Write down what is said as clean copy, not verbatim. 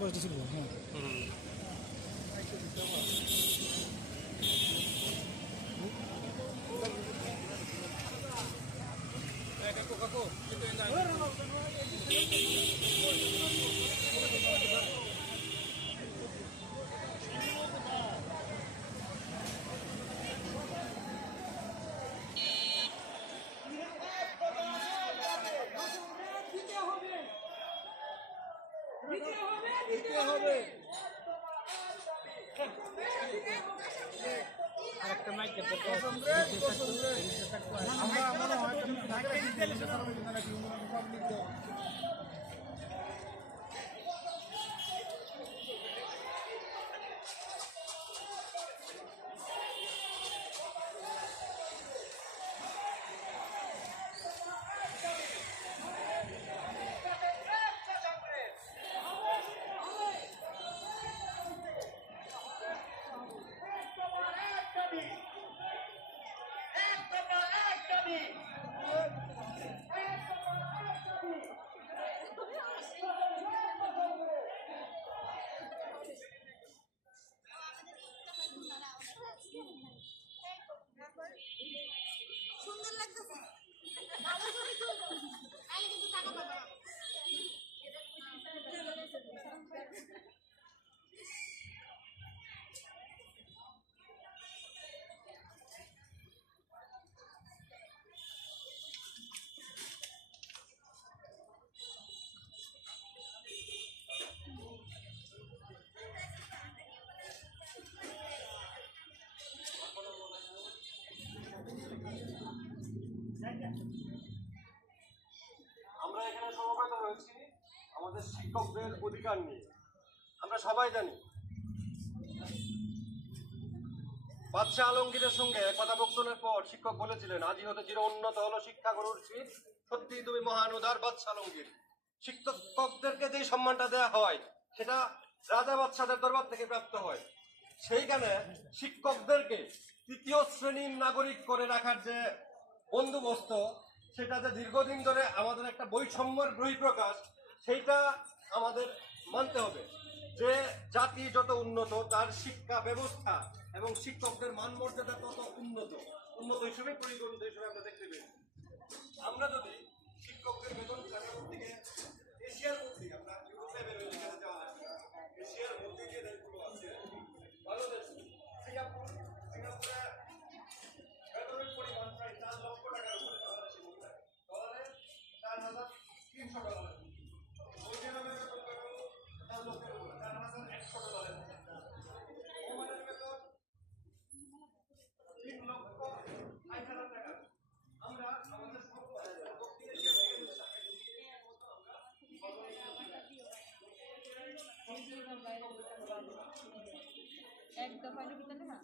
বয়সটা ছিল। হ্যাঁ দিতে হবে। আরেকটা মাইক আমরা মনে হয় সুন্দর লাগতেছে ভালো ছবি তুলবো আগে কিন্তু টাকা পাবো আমরা এখানে সমবেত হয়েছি আমাদের শিক্ষকদের অধিকার নিয়ে। আমরা সবাই জানি বাদশাহ আলমগীরের সঙ্গে কথাবর্তনের পর শিক্ষক বলেছিলেন, আজই হতে চির উন্নত হলো শিক্ষা গুরুর শীত, সত্যি তুমি মহান উদার বাদশাহ আলমগীর। শিক্ষকদেরকে যে সম্মানটা দেওয়া হয় সেটা রাজা বাদশাদের দরবার থেকে প্রাপ্ত হয়। সেইখানে শিক্ষকদেরকে তৃতীয় শ্রেণীর নাগরিক করে রাখার যে বন্দোবস্ত, সেটা যে দীর্ঘদিন ধরে আমাদের একটা বৈষম্যের বহিঃপ্রকাশ, সেইটা আমাদের মানতে হবে। যে জাতি যত উন্নত তার শিক্ষা ব্যবস্থা এবং শিক্ষকদের মানমর্যাদা তত উন্নত হিসেবে পরিগণিত হিসেবে আমরা দেখতে পেয়েছি। আমরা যদি শিক্ষকদের বেতন থেকে এশিয়ার মধ্যে, আমরা ইউরোপে যেখানে যাওয়া আসে, এশিয়ার মধ্যে যে দেশগুলো আছে ভালো দেশ, সিঙ্গাপুরে বেতনের পরিমাণ প্রায় $4 লক্ষ উপরে, বাংলাদেশি মুদ্রায় ডলারে $4,300। সৌদি আরবের বেতন $4 লক্ষের উপরে, $4,100। ওমানের বেতন $3,60,000। আমরা আমাদের দক্ষিণ এশিয়া থেকে এক দফার ভিতরে না